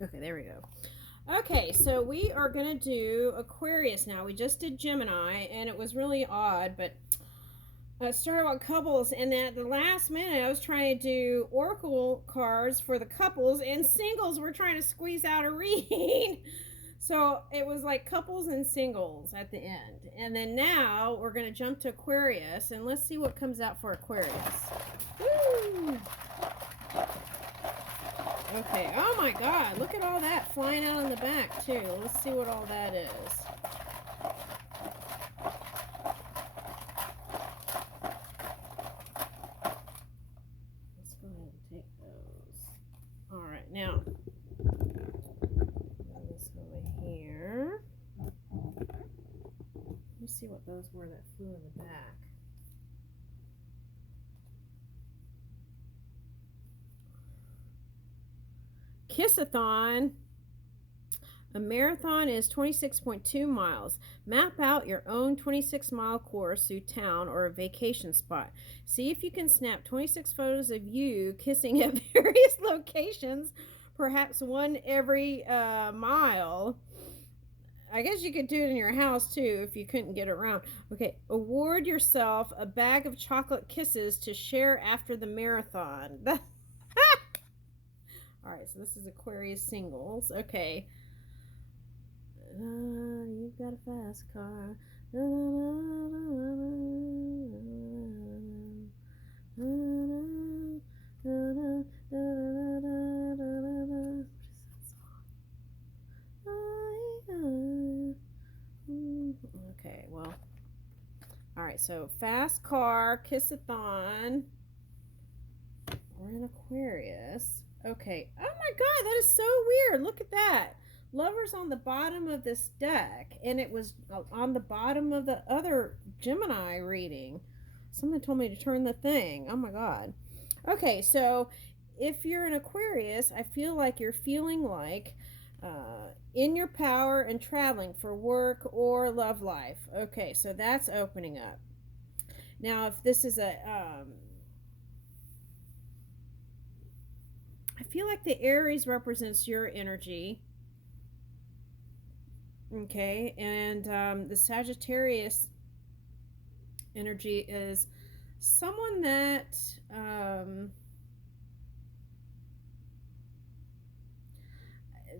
Okay, there we go. Okay, so we are going to do Aquarius now. We just did Gemini, and it was really odd, but I started on couples, and then at the last minute, I was trying to do oracle cards for the couples, and singles were trying to squeeze out a reading. So it was like couples and singles at the end. And then now we're going to jump to Aquarius, and let's see what comes out for Aquarius. Woo! Okay, oh my god, look at all that flying out on the back too. Let's see what all that is. Let's go ahead and take those. Alright, now, move this over here. Let me see what those were that flew in the back. Kissathon. A marathon is 26.2 miles. Map out your own 26-mile course through town or a vacation spot. See if you can snap 26 photos of you kissing at various locations, perhaps one every mile. I guess you could do it in your house too if you couldn't get around. Okay, award yourself a bag of chocolate kisses to share after the marathon. All right, so this is Aquarius singles. Okay. You've got a fast car. Okay, well. All right, so fast car, kissathon. We're in Aquarius. Okay. Oh my god, that is so weird. Look at that. Lover's on the bottom of this deck, and it was on the bottom of the other Gemini reading. Someone told me to turn the thing. Oh my god. Okay, so if you're an Aquarius, I feel like you're feeling like in your power and traveling for work or love life. Okay, so that's opening up. Now, if this is a I feel like the Aries represents your energy. Okay, and the Sagittarius energy is someone that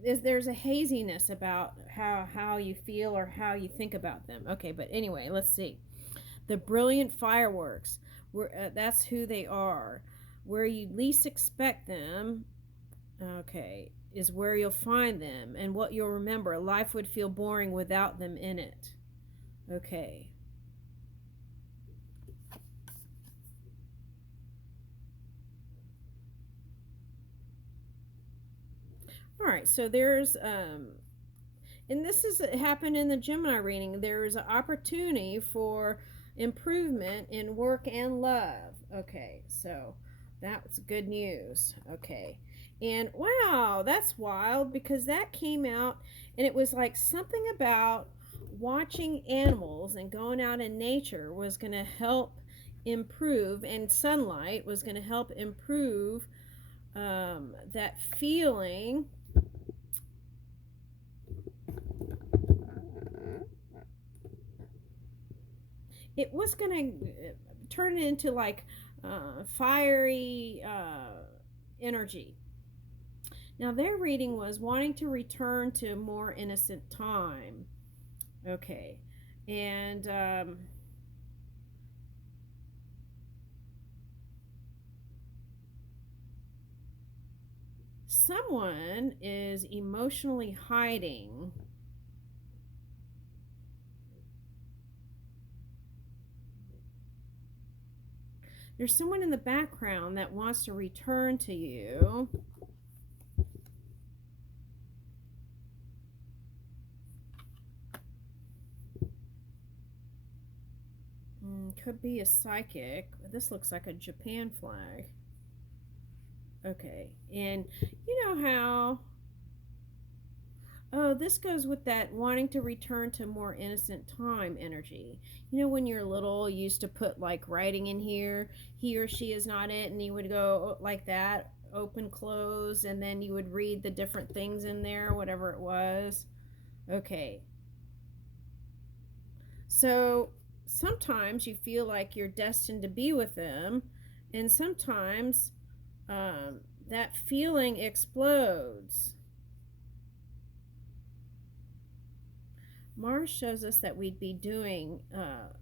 there's a haziness about how you feel or how you think about them. Okay, but anyway, let's see. The brilliant fireworks, that's who they are. Where you least expect them, okay, is where you'll find them, and what you'll remember. Life would feel boring without them in it. Okay. All right, so there's and this is happened in the Gemini reading. There's an opportunity for improvement in work and love. Okay, so that's good news. Okay, and wow, that's wild, because that came out and it was like something about watching animals and going out in nature was going to help improve, and sunlight was going to help improve that feeling. It was going to turn into like fiery energy. Now, their reading was wanting to return to a more innocent time. Okay. And someone is emotionally hiding. There's someone in the background that wants to return to you. Could be a psychic. This looks like a Japan flag. Okay, and you know how... Oh, this goes with that wanting to return to more innocent time energy. You know, when you're little, you used to put like writing in here, he or she is not it, and you would go like that. open, close, and then you would read the different things in there, whatever it was. Okay. So sometimes you feel like you're destined to be with them, and sometimes that feeling explodes. Mars shows us that we'd be doing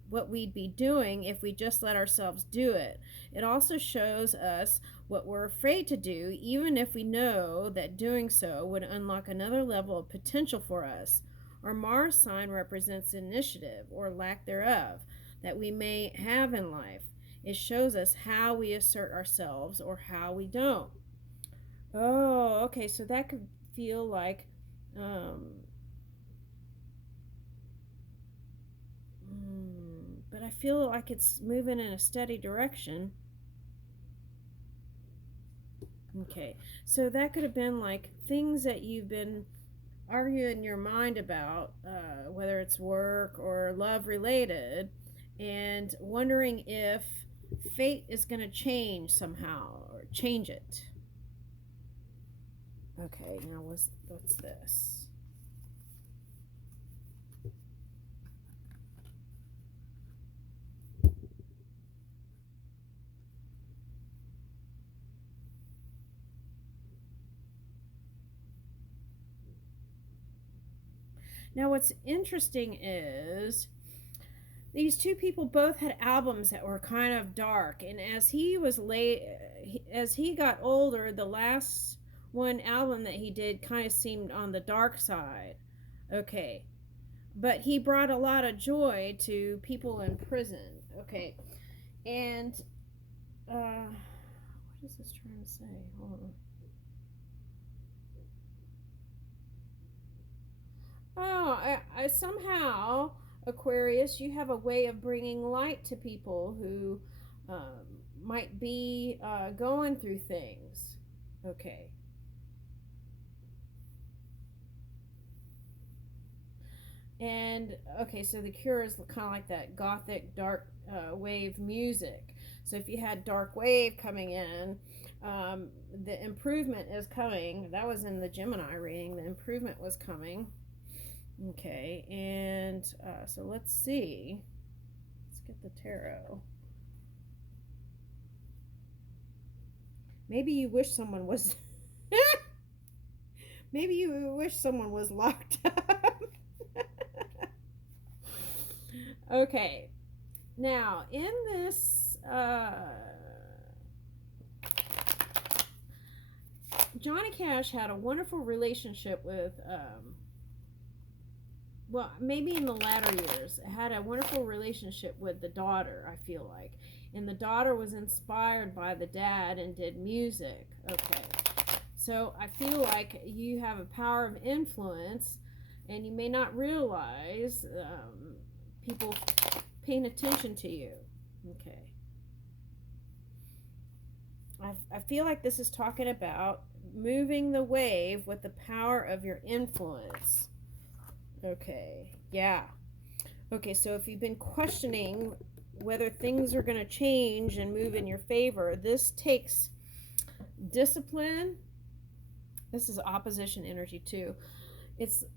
what we'd be doing if we just let ourselves do it. It also shows us what we're afraid to do, even if we know that doing so would unlock another level of potential for us. Our Mars sign represents initiative or lack thereof that we may have in life. It shows us how we assert ourselves or how we don't. Oh, okay, so that could feel like but I feel like it's moving in a steady direction. Okay, so that could have been like things that you've been arguing your mind about, whether it's work or love related, and wondering if fate is going to change somehow or change it. Okay, now what's this? Now, what's interesting is these two people both had albums that were kind of dark, and as he got older, the last one album that he did kind of seemed on the dark side. Okay, but he brought a lot of joy to people in prison. Okay, and what is this trying to say? Hold on. Oh, I somehow, Aquarius, you have a way of bringing light to people who might be going through things. Okay. And okay, so the Cure is kind of like that gothic dark wave music. So if you had dark wave coming in, the improvement is coming. That was in the Gemini reading. The improvement was coming. Okay, and so let's see. Let's get the tarot. Maybe you wish someone was. Maybe you wish someone was locked up. Okay, now in this, Johnny Cash had a wonderful relationship with. Well, maybe in the latter years, had a wonderful relationship with the daughter, I feel like. And the daughter was inspired by the dad and did music. Okay. So I feel like you have a power of influence, and you may not realize people paying attention to you. Okay. I feel like this is talking about moving the wave with the power of your influence. Okay, yeah. Okay, so if you've been questioning whether things are going to change and move in your favor, this takes discipline. This is opposition energy too.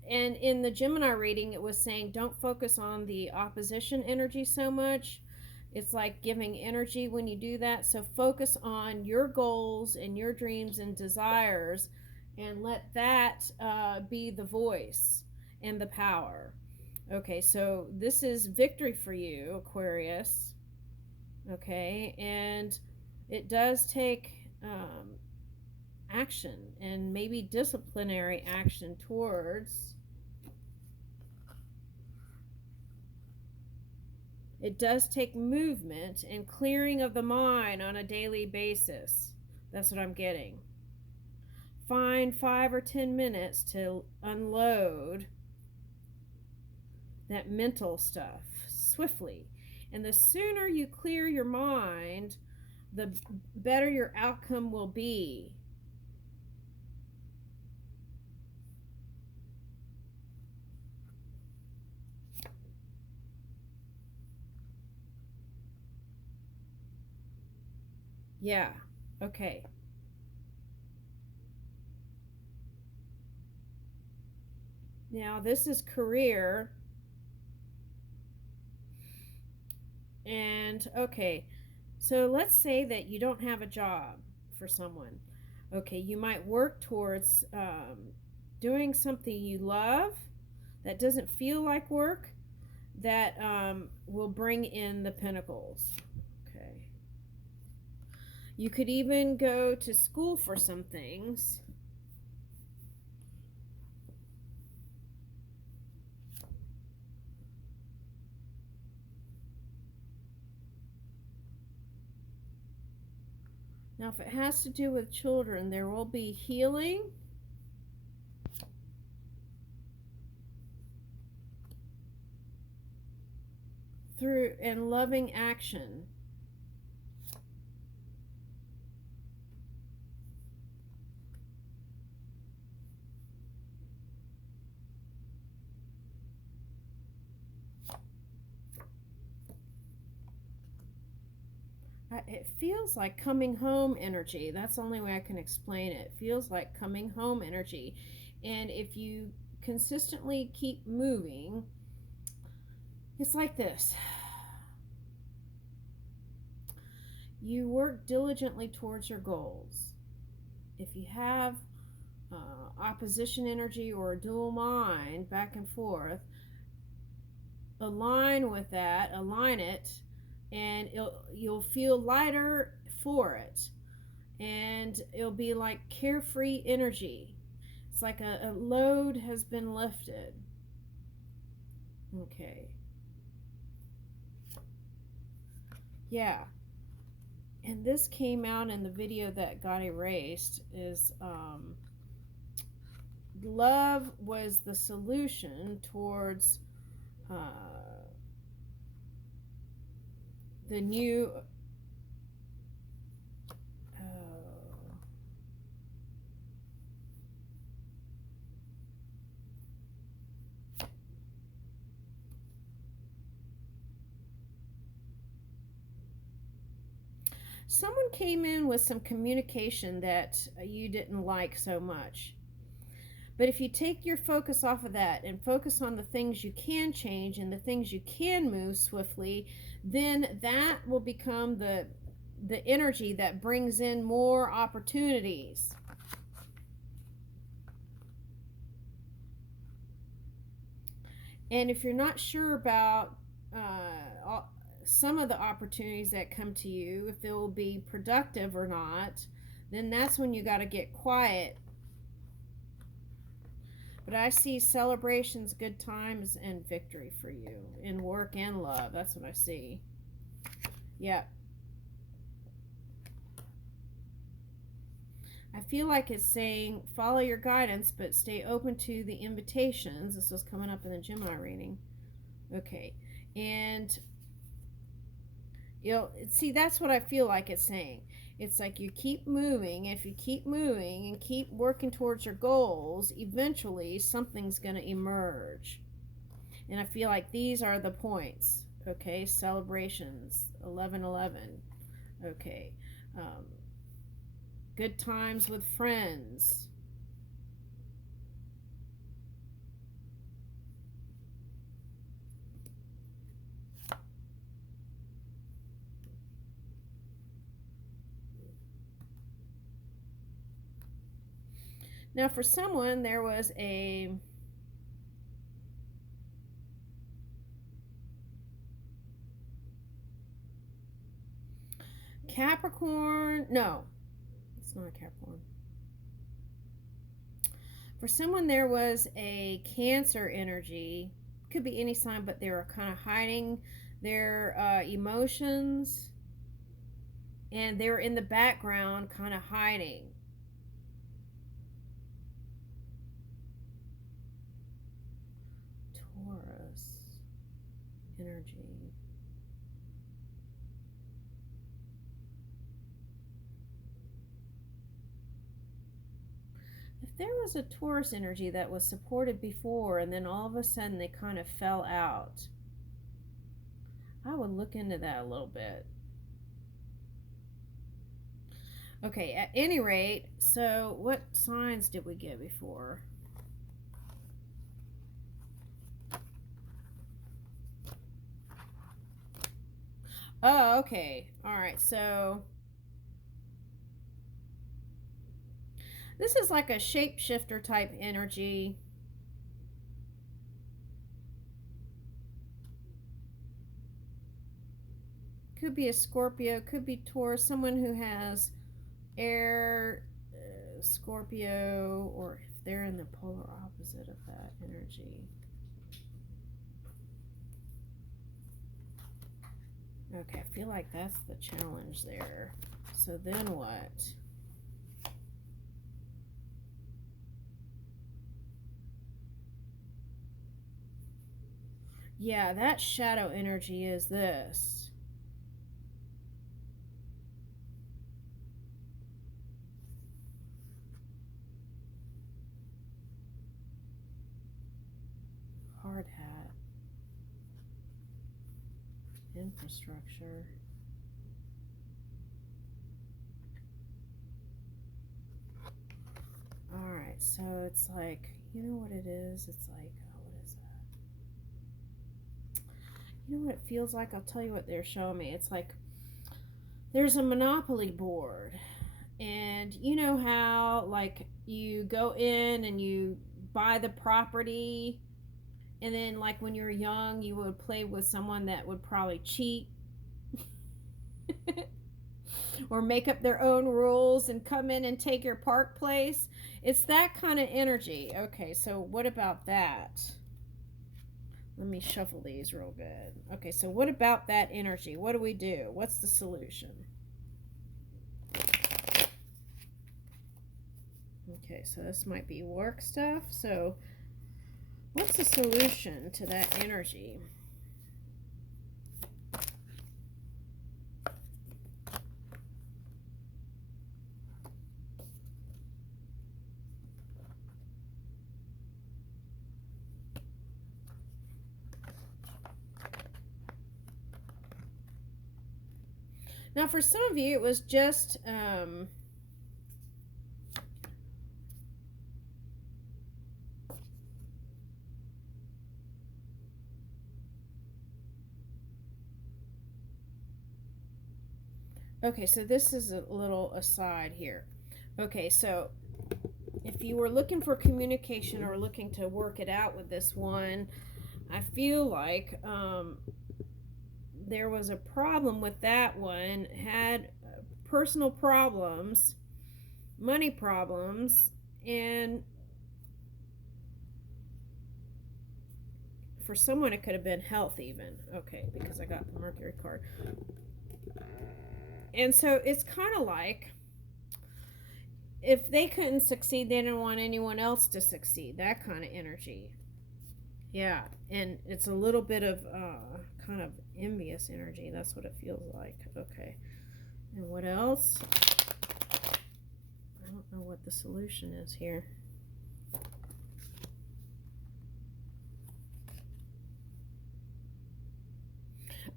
And in the Gemini reading, it was saying don't focus on the opposition energy so much. It's like giving energy when you do that. So focus on your goals and your dreams and desires, and let that be the voice and the power. Okay, so this is victory for you, Aquarius. Okay, and it does take action, and maybe disciplinary action towards. It does take movement and clearing of the mind on a daily basis. That's what I'm getting. Find 5 or 10 minutes to unload that mental stuff swiftly. And the sooner you clear your mind, the better your outcome will be. Yeah, okay. Now, this is career. And, okay, so let's say that you don't have a job for someone. Okay, you might work towards doing something you love that doesn't feel like work, that will bring in the pentacles. Okay. You could even go to school for some things. Now, if it has to do with children, there will be healing through and loving action. It feels like coming home energy. That's the only way I can explain it. It feels like coming home energy. And if you consistently keep moving, it's like this. You work diligently towards your goals. If you have opposition energy or a dual mind back and forth, align with that, align it, and you'll feel lighter for it. And it'll be like carefree energy. It's like a load has been lifted. Okay. Yeah. And this came out in the video that got erased, is love was the solution towards the new someone came in with some communication that you didn't like so much. But if you take your focus off of that and focus on the things you can change and the things you can move swiftly, then that will become the energy that brings in more opportunities. And if you're not sure about some of the opportunities that come to you, if it will be productive or not, then that's when you got to get quiet. But I see celebrations, good times, and victory for you in work and love. That's what I see. Yep. I feel like it's saying follow your guidance, but stay open to the invitations. This was coming up in the Gemini reading. Okay. And see, that's what I feel like it's saying. It's like you keep moving. If you keep moving and keep working towards your goals, eventually something's going to emerge. And I feel like these are the points. Okay, celebrations, 11/11. Okay, good times with friends. Now, for someone, there was a Capricorn. No, it's not a Capricorn. For someone, there was a Cancer energy. Could be any sign, but they were kind of hiding their emotions, and they were in the background, kind of hiding. Taurus energy. If there was a Taurus energy that was supported before and then all of a sudden they kind of fell out, I would look into that a little bit. Okay, at any rate, so what signs did we get before? Oh, okay. All right. So this is like a shapeshifter type energy. Could be a Scorpio, could be Taurus, someone who has air, Scorpio, or if they're in the polar opposite of that energy. Okay, I feel like that's the challenge there. So then what? Yeah, that shadow energy is this. Hard hat. Infrastructure. Alright, so it's like, you know what it is? It's like, oh, what is that? You know what it feels like? I'll tell you what they're showing me. It's like there's a Monopoly board. And you know how, like, you go in and you buy the property, and then, like, when you're young, you would play with someone that would probably cheat or make up their own rules and come in and take your park place. It's that kind of energy. Okay, so what about that? Let me shuffle these real good. Okay, so what about that energy? What do we do? What's the solution? Okay, so this might be work stuff. So what's the solution to that energy? Now, for some of you, it was just okay, so this is a little aside here. Okay, so if you were looking for communication or looking to work it out with this one, I feel like there was a problem with that one, had personal problems, money problems, and for someone it could have been health even. Okay, because I got the Mercury card. And so it's kind of like if they couldn't succeed, they didn't want anyone else to succeed. That kind of energy. Yeah, and it's a little bit of kind of envious energy. That's what it feels like. Okay, and what else? I don't know what the solution is here.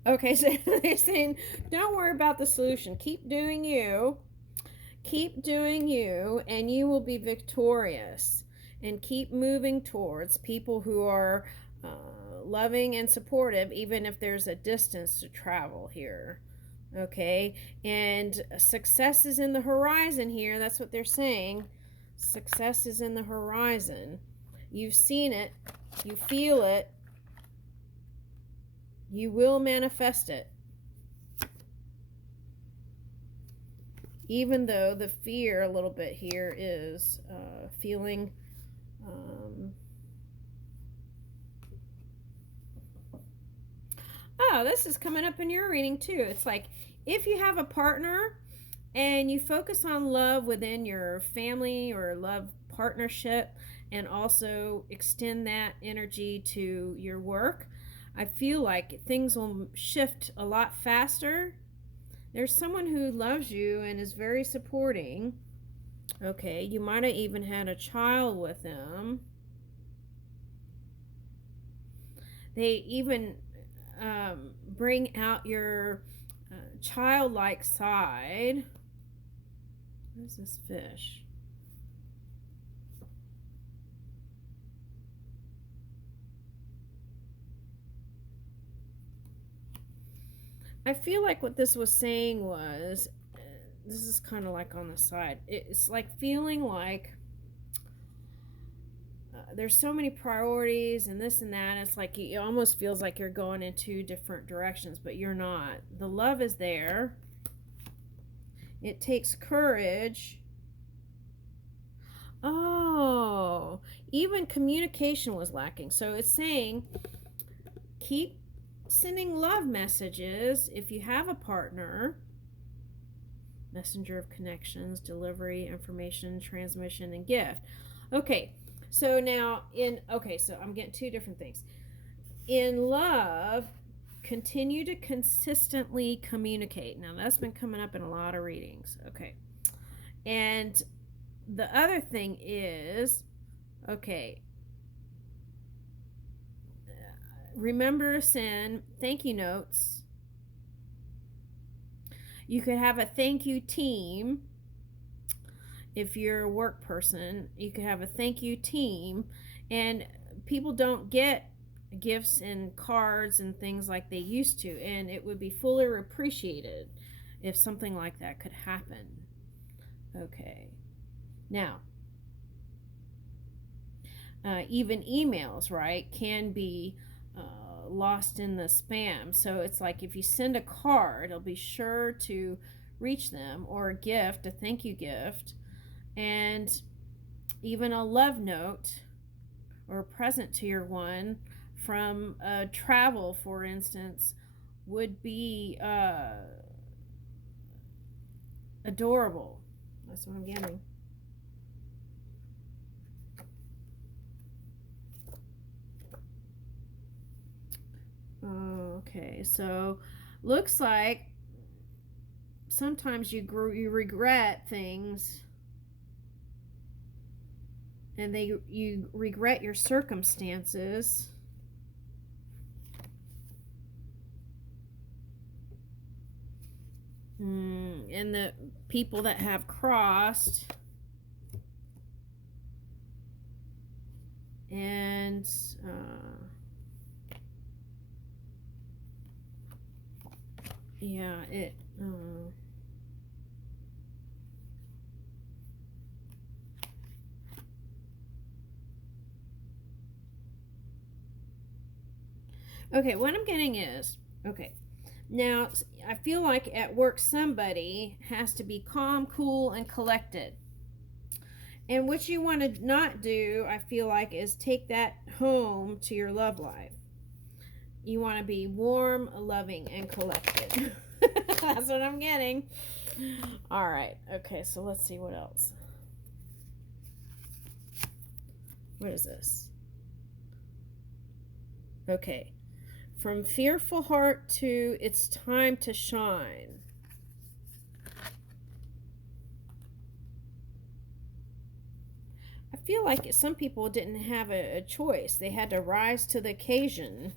Okay, so they're saying, don't worry about the solution. Keep doing you. Keep doing you, and you will be victorious. And keep moving towards people who are loving and supportive, even if there's a distance to travel here. Okay, and success is in the horizon here. That's what they're saying. Success is in the horizon. You've seen it, you feel it, you will manifest it. Even though the fear a little bit here is feeling oh, this is coming up in your reading too. It's like if you have a partner and you focus on love within your family or love partnership and also extend that energy to your work, I feel like things will shift a lot faster. There's someone who loves you and is very supporting. Okay, you might have even had a child with them. They even bring out your childlike side. What is this fish? I feel like what this was saying was, this is kind of like on the side. It's like feeling like there's so many priorities and this and that. It's like it almost feels like you're going in two different directions, but you're not. The love is there. It takes courage. Oh, even communication was lacking. So it's saying keep sending love messages if you have a partner. Messenger of connections, delivery, information, transmission, and gift. Okay, so now so I'm getting two different things. In love, continue to consistently communicate. Now that's been coming up in a lot of readings. Okay. And the other thing is, okay, remember to send thank you notes. You could have a thank you team. If you're a work person, you could have a thank you team, and people don't get gifts and cards and things like they used to, and it would be fully appreciated if something like that could happen. Okay. Now, even emails, right, can be lost in the spam. So it's like if you send a card, it'll be sure to reach them, or a gift, a thank you gift, and even a love note or a present to your one from travel, for instance, would be adorable. That's what I'm getting. Okay, so looks like sometimes you regret things, and you regret your circumstances. And the people that have crossed, and yeah, it okay, what I'm getting is, okay, now I feel like at work somebody has to be calm, cool, and collected. And what you want to not do, I feel like, is take that home to your love life. You want to be warm, loving, and collected. That's what I'm getting. All right. Okay, so let's see what else. What is this? Okay. From fearful heart to it's time to shine. I feel like some people didn't have a choice. They had to rise to the occasion.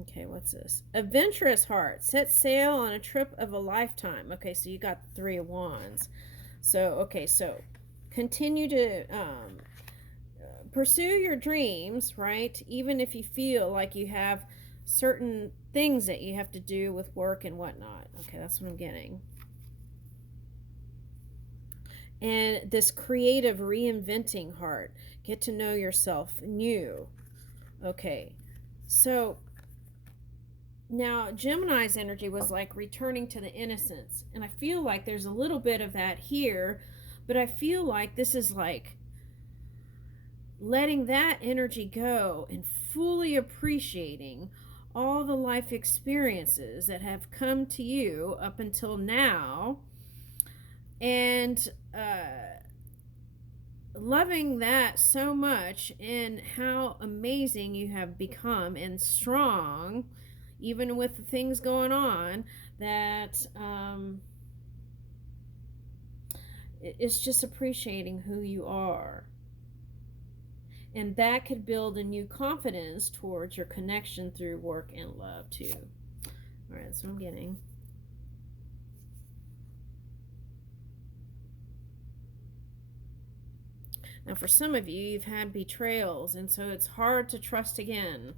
Okay, what's this? Adventurous heart. Set sail on a trip of a lifetime. Okay, so you got the 3 of Wands. So, okay, so continue to pursue your dreams, right? Even if you feel like you have certain things that you have to do with work and whatnot. Okay, that's what I'm getting. And this creative reinventing heart. Get to know yourself new. Okay, so now Gemini's energy was like returning to the innocence. And I feel like there's a little bit of that here, but I feel like this is like letting that energy go and fully appreciating all the life experiences that have come to you up until now, and loving that so much, and how amazing you have become and strong, even with the things going on, that it's just appreciating who you are. And that could build a new confidence towards your connection through work and love too. All right, that's what I'm getting. Now for some of you, you've had betrayals, and so it's hard to trust again.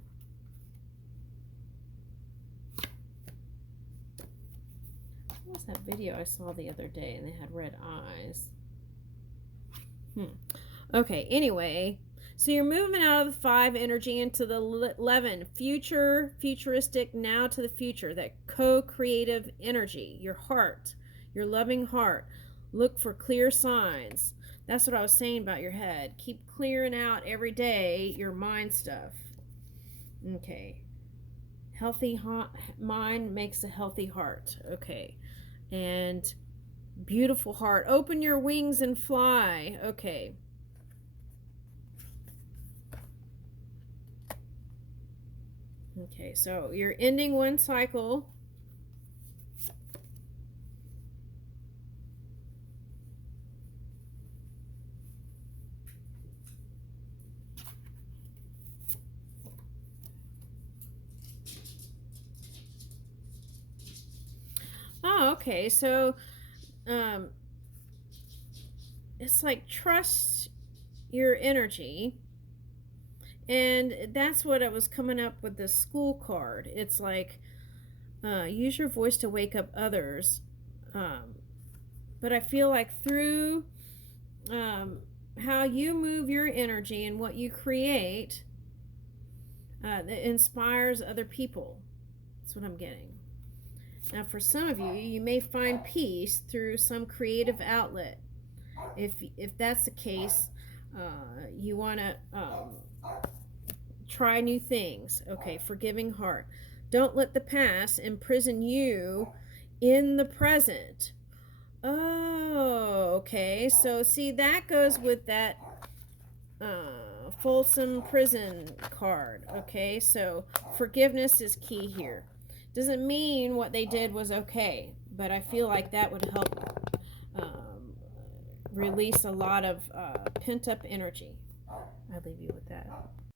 video I saw the other day, and they had red eyes. Okay, anyway, so you're moving out of the 5 energy into the 11, futuristic, now to the future, that co-creative energy, your heart, your loving heart. Look for clear signs. That's what I was saying about your head. Keep clearing out every day your mind stuff. Okay. Healthy mind makes a healthy heart. Okay. And beautiful heart. Open your wings and fly. Okay. Okay, so you're ending one cycle. Oh, okay. So it's like trust your energy. And that's what I was coming up with the school card. It's like use your voice to wake up others. But I feel like through how you move your energy and what you create, that inspires other people. That's what I'm getting. Now, for some of you, you may find peace through some creative outlet. If that's the case, you want to try new things. Okay, forgiving heart. Don't let the past imprison you in the present. Oh, okay. So see, that goes with that Folsom Prison card. Okay, so forgiveness is key here. Doesn't mean what they did was okay, but I feel like that would help release a lot of pent-up energy. I'll leave you with that.